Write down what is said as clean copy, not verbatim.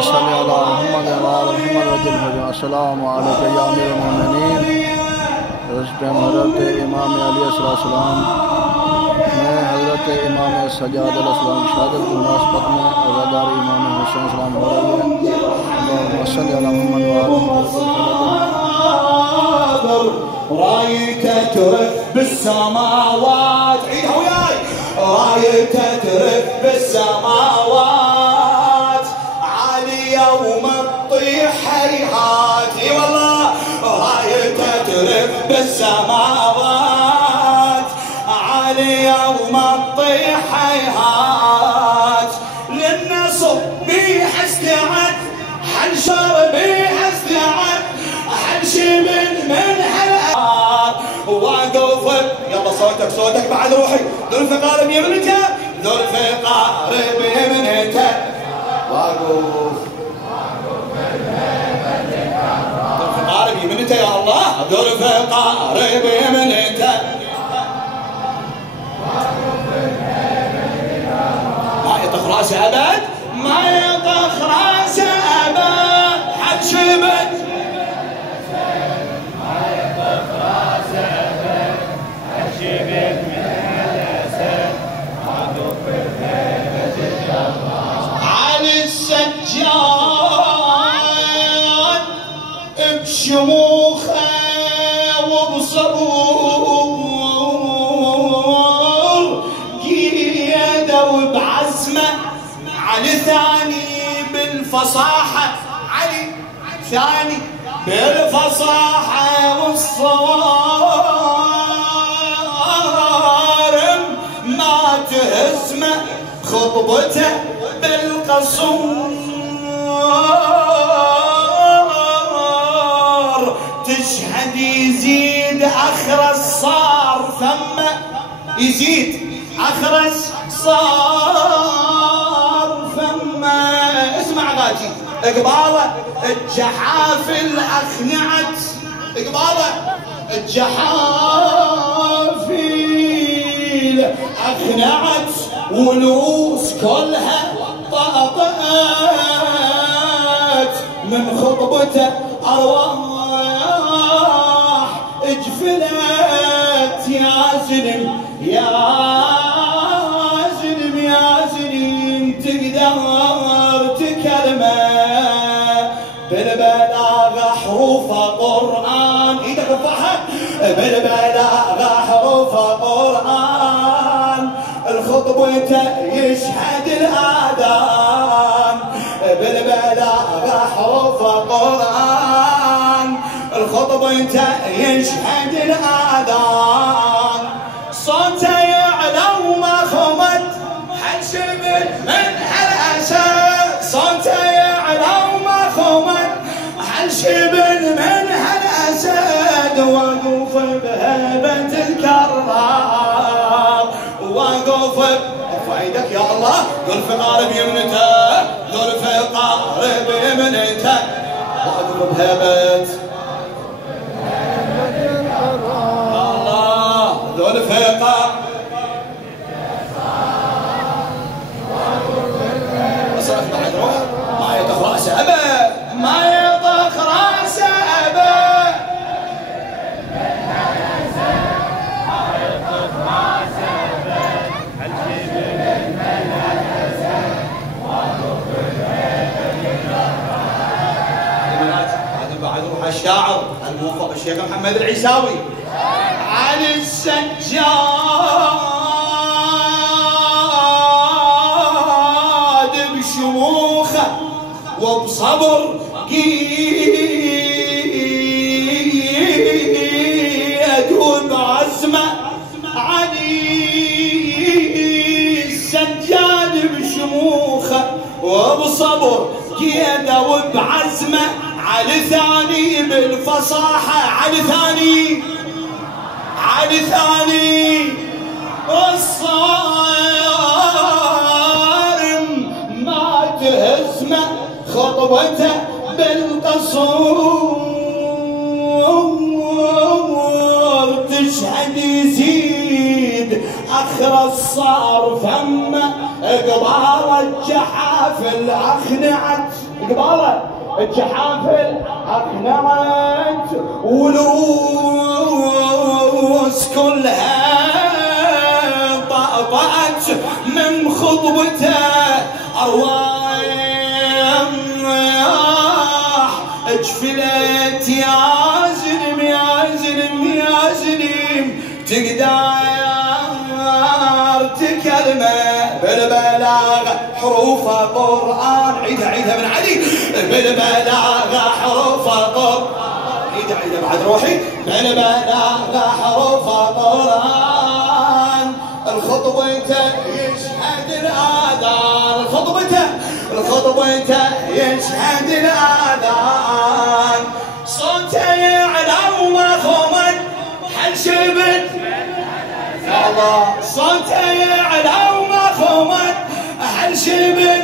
صل على محمد وعلى محمد وجل السلام عليك يا امير المؤمنین حضرت امام علی السلام میں حضرت امام سجاد علیہ السلام شہادت کی مناسبت میں عزاداری امام حسین السلام ہو رہی ہے. اللهم صل على محمد وعلى محمد. رايته ترف بالسماوات عيدها وياي رايته ترف بالسماوات عالية وما تطيح هيهات اي والله رايته ترف بالسماوات عالية وما تطيح هيهات للنصب بيها استعد حنشر بيها استعد حنشي من حلقات واقف يلا صوتك بعد روحي ذو الفقار بيمنته ذو الفقار بيمنته واقف ذو الفقار بيمنته يا الله ذو الفقار بيمنته ما يطخ راسه ابد ما يطخ راسه ابد حد شبت علي السجاد بشموخه وبصبور قيده وبعزمه علي ثاني بالفصاحه علي ثاني بالفصاحه والصوارم ما تهزمه خطبته بالقصور تشهد يزيد أخرس صار ثم يزيد أخرس صار ثم اسمع غاجي اقباله الجحافل أخنعت اقباله الجحافل أخنعت والروس كلها طاطات من خطبته أرواح اجفلت يا زلم يا زلم يا زلم تقدر تكلمه بالبلاغة حروف قرآن ايدك رفعها بالبلاغة حروف قرآن الخطبته يشهد الآذان بالبلاغة حروف قرآن الخطبته يشهد الآذان صوته يعلى وما خمد حنشبت من هالأسد صوته يعلى وما خمد حنشبت من هالأسد واقف بهيبة الكرار واقف ارفع ايدك يا الله ذو الفقار بيمنته ذو الفقار بيمنته واقف بهيبة يا الله ذو الفقار اصرف بعد روح ما يطخ راسه ابد ما يطخ راسه ابد بعد روح الشاعر الموفق الشيخ محمد العيساوي علي السجاد بشموخه وبصبر قيد وبعزمه علي السجاد بشموخه وبصبر قيده وبعزمه علي ثاني بالفصاحة علي ثاني الصارم ما تهزمه خطبته بالقصور تشهد يزيد أخرس صار ثم قبار الجحافل أخنعت قباله الجحافل اقنعت ولوس كلها طأطأت من خطبته ارواح اجفلت يا زلم يا زلم يا زلم تقدر تكلمه بالبلاغه حروف قرآن. عيدها من علي بالبلاغه حروف قرآن. عيدها بعد روحي بالبلاغه حروف قرآن. الخطبته يشهد الآذان الخطبته يشهد الآذان. صوته يعلى ومخمد حل شبت الله. صوته يعلى ومخمد حل شبت